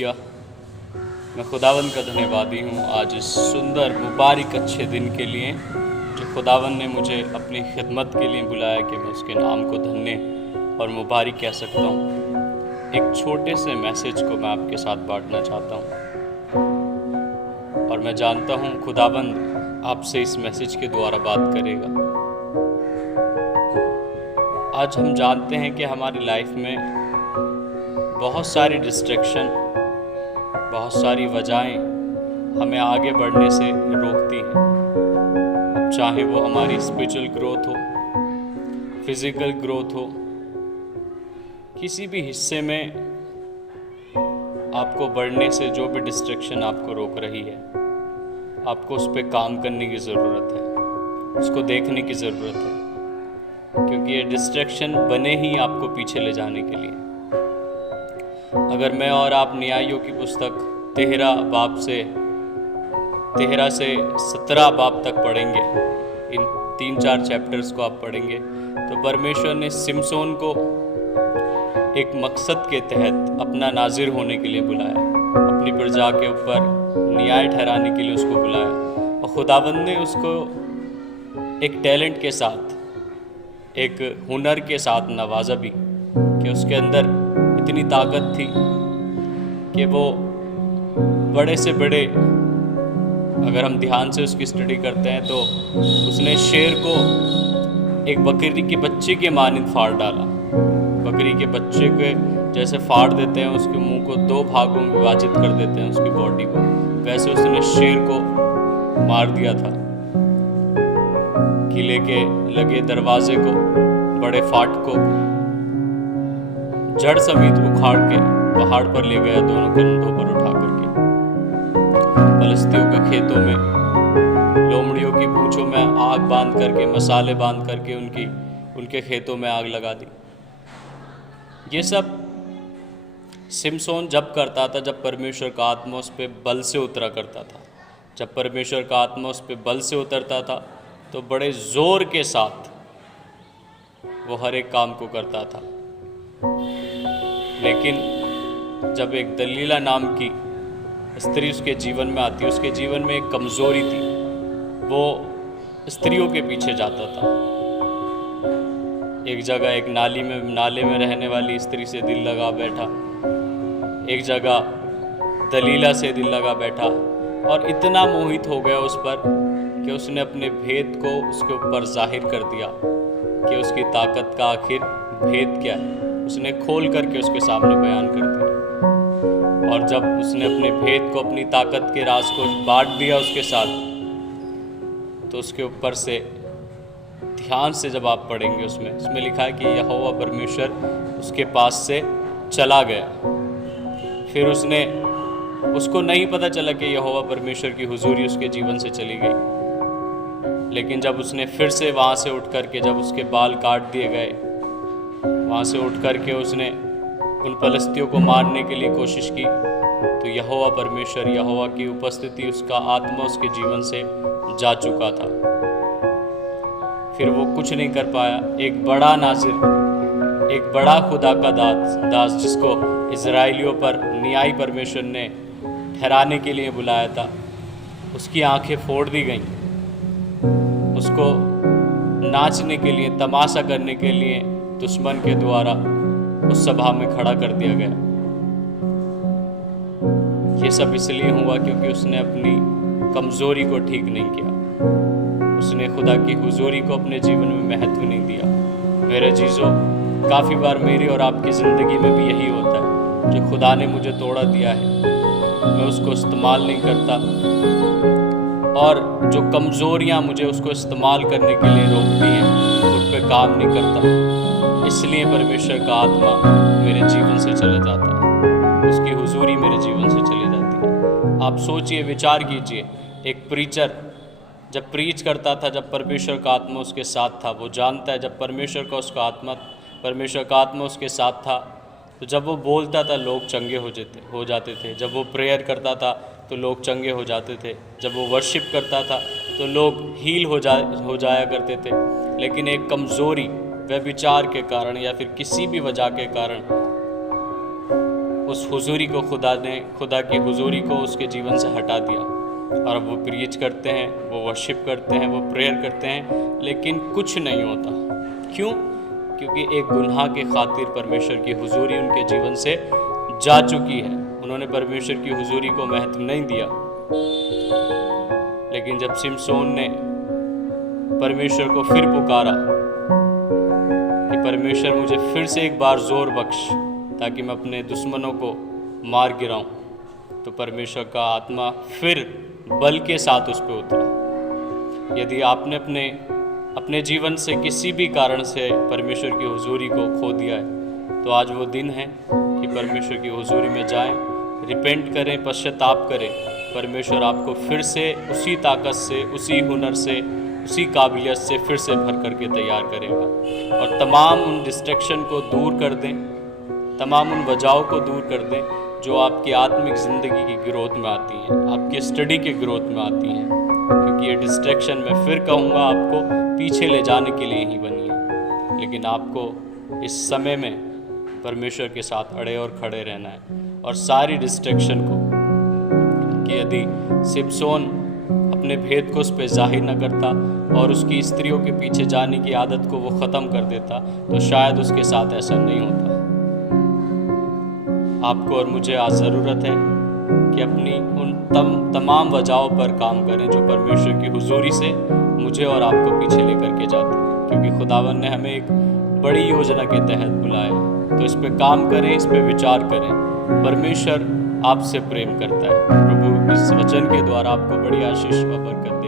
Hallelujah. मैं खुदावंद का धन्यवादी हूँ आज इस सुंदर मुबारक अच्छे दिन के लिए जो खुदावंद ने मुझे अपनी खिदमत के लिए बुलाया कि मैं उसके नाम को धन्य और मुबारक कह सकता हूँ। एक छोटे से मैसेज को मैं आपके साथ बांटना चाहता हूँ और मैं जानता हूँ खुदावंद आपसे इस मैसेज के द्वारा बात करेगा। आज हम जानते हैं कि हमारी लाइफ में बहुत सारी डिस्ट्रैक्शन, बहुत सारी वजहें हमें आगे बढ़ने से रोकती हैं। अब चाहे वो हमारी स्पिरिचुअल ग्रोथ हो, फिजिकल ग्रोथ हो, किसी भी हिस्से में आपको बढ़ने से जो भी डिस्ट्रैक्शन आपको रोक रही है, आपको उस पर काम करने की ज़रूरत है, उसको देखने की ज़रूरत है, क्योंकि ये डिस्ट्रैक्शन बने ही आपको पीछे ले जाने के लिए। अगर मैं और आप न्यायों की पुस्तक 13 से 17 बाब तक पढ़ेंगे, इन 3-4 चैप्टर्स को आप पढ़ेंगे तो परमेश्वर ने सिमसोन को एक मकसद के तहत अपना नाजिर होने के लिए बुलाया, अपनी प्रजा के ऊपर न्याय ठहराने के लिए उसको बुलाया। और खुदावंद ने उसको एक टैलेंट के साथ, एक हुनर के साथ नवाजा भी कि उसके अंदर इतनी ताकत थी कि वो बड़े से बड़े, अगर हम ध्यान से उसकी स्टडी करते हैं तो उसने शेर को एक बकरी के बच्चे के मानिंद फाड़ डाला। बकरी के बच्चे के जैसे फाड़ देते हैं, उसके मुंह को 2 भागों में विभाजित कर देते हैं उसकी बॉडी को, वैसे उसने शेर को मार दिया था। किले के लगे दरवाजे को, बड़े फाटकों को जड़ समेत उखाड़ के पहाड़ पर ले गया, दोनों कंधों पर उठा करके। फलस्तियों के खेतों में लोमड़ियों की पूंछों में आग बांध करके, मसाले बांध करके उनके खेतों में आग लगा दी। ये सब सिमसोन जब करता था, जब परमेश्वर का आत्मा उस पर बल से उतरा करता था। जब परमेश्वर का आत्मा उस पर बल से उतरता था तो बड़े जोर के साथ वो हर एक काम को करता था। लेकिन जब एक दलीला नाम की स्त्री उसके जीवन में आती, उसके जीवन में एक कमज़ोरी थी, वो स्त्रियों के पीछे जाता था। एक जगह एक नाले में रहने वाली स्त्री से दिल लगा बैठा, एक जगह दलीला से दिल लगा बैठा और इतना मोहित हो गया उस पर कि उसने अपने भेद को उसके ऊपर जाहिर कर दिया कि उसकी ताकत का आखिर भेद क्या है। उसने खोल करके उसके सामने बयान कर दिया और जब उसने अपने भेद को, अपनी ताकत के राज को बांट दिया उसके साथ, तो उसके ऊपर से ध्यान से जब आप पढ़ेंगे उसमें लिखा है कि यहोवा परमेश्वर उसके पास से चला गया। फिर उसको नहीं पता चला कि यहोवा परमेश्वर की हुजूरी उसके जीवन से चली गई। लेकिन जब उसने फिर से वहाँ से उठ करके, जब उसके बाल काट दिए गए, वहाँ से उठ करके उसने उन फलस्तियों को मारने के लिए कोशिश की, तो यहोवा परमेश्वर, यहोवा की उपस्थिति, उसका आत्मा उसके जीवन से जा चुका था। फिर वो कुछ नहीं कर पाया। एक बड़ा नाजिर, एक बड़ा खुदा का दास जिसको इजराइलियों पर न्याय परमेश्वर ने ठहराने के लिए बुलाया था, उसकी आंखें फोड़ दी गईं। उसको नाचने के लिए, तमाशा करने के लिए दुश्मन के द्वारा उस सभा में खड़ा कर दिया गया। ये सब इसलिए हुआ क्योंकि उसने अपनी कमज़ोरी को ठीक नहीं किया। उसने खुदा की हुजूरी को अपने जीवन में महत्व नहीं दिया। मेरे चीज़ों, काफ़ी बार मेरी और आपकी ज़िंदगी में भी यही होता है। जो खुदा ने मुझे तोड़ा दिया है, मैं उसको इस्तेमाल नहीं करता, और जो कमज़ोरियाँ मुझे उसको इस्तेमाल करने के लिए रोकती हैं, उन पर काम नहीं करता। इसलिए परमेश्वर का आत्मा मेरे जीवन से चला जाता है, उसकी हुजूरी मेरे जीवन से चली जाती है। आप सोचिए, विचार कीजिए, एक प्रीचर जब प्रीच करता था, जब परमेश्वर का आत्मा उसके साथ था, वो जानता है जब परमेश्वर का आत्मा उसके साथ था, तो जब वो बोलता था लोग चंगे हो जाते थे। जब वो प्रेयर करता था तो लोग चंगे हो जाते थे। जब वो वर्शिप करता था तो लोग हील हो जाया करते थे। लेकिन एक कमज़ोरी, व्यभिचार के कारण या फिर किसी भी वजह के कारण उस उस हुजूरी को खुदा की हुजूरी को उसके जीवन से हटा दिया। और अब वो प्रीच करते हैं, वो वर्शिप करते हैं, वो प्रेयर करते हैं, लेकिन कुछ नहीं होता। क्यों? क्योंकि एक गुनाह के खातिर परमेश्वर की हुजूरी उनके जीवन से जा चुकी है। उन्होंने परमेश्वर की हुजूरी को महत्व नहीं दिया। लेकिन जब सिमसोन ने परमेश्वर को फिर पुकारा कि परमेश्वर मुझे फिर से एक बार जोर बख्श ताकि मैं अपने दुश्मनों को मार गिराऊं, तो परमेश्वर का आत्मा फिर बल के साथ उस पर उतरा। यदि आपने अपने जीवन से किसी भी कारण से परमेश्वर की हुजूरी को खो दिया है, तो आज वो दिन है कि परमेश्वर की हुजूरी में जाएं, रिपेंट करें, पश्चाताप करें। परमेश्वर आपको फिर से उसी ताकत से, उसी हुनर से, उसी काबिलियत से फिर से भर करके तैयार करेगा। और तमाम उन डिस्ट्रैक्शन को दूर कर दें, तमाम उन वजहों को दूर कर दें जो आपकी आत्मिक ज़िंदगी की ग्रोथ में आती हैं, आपके स्टडी के ग्रोथ में आती हैं। क्योंकि ये डिस्ट्रैक्शन मैं फिर कहूँगा आपको पीछे ले जाने के लिए ही बनी है। लेकिन आपको इस समय में परमेश्वर के साथ अड़े और खड़े रहना है। और सारी डिस्ट्रैक्शन को, कि यदि सिमसोन अपने भेद को उस पर जाहिर न करता और उसकी स्त्रियों के पीछे जाने की आदत को वो ख़त्म कर देता, तो शायद उसके साथ ऐसा नहीं होता। आपको और मुझे आज ज़रूरत है कि अपनी उन तमाम वजहों पर काम करें जो परमेश्वर की हुजूरी से मुझे और आपको पीछे लेकर के जाती है। क्योंकि खुदावन ने हमें एक बड़ी योजना के तहत बुलाया, तो इस पे काम करें, इस पे विचार करें। परमेश्वर आपसे प्रेम करता है। प्रभु इस वचन के द्वारा आपको बड़ी आशीष व बरकत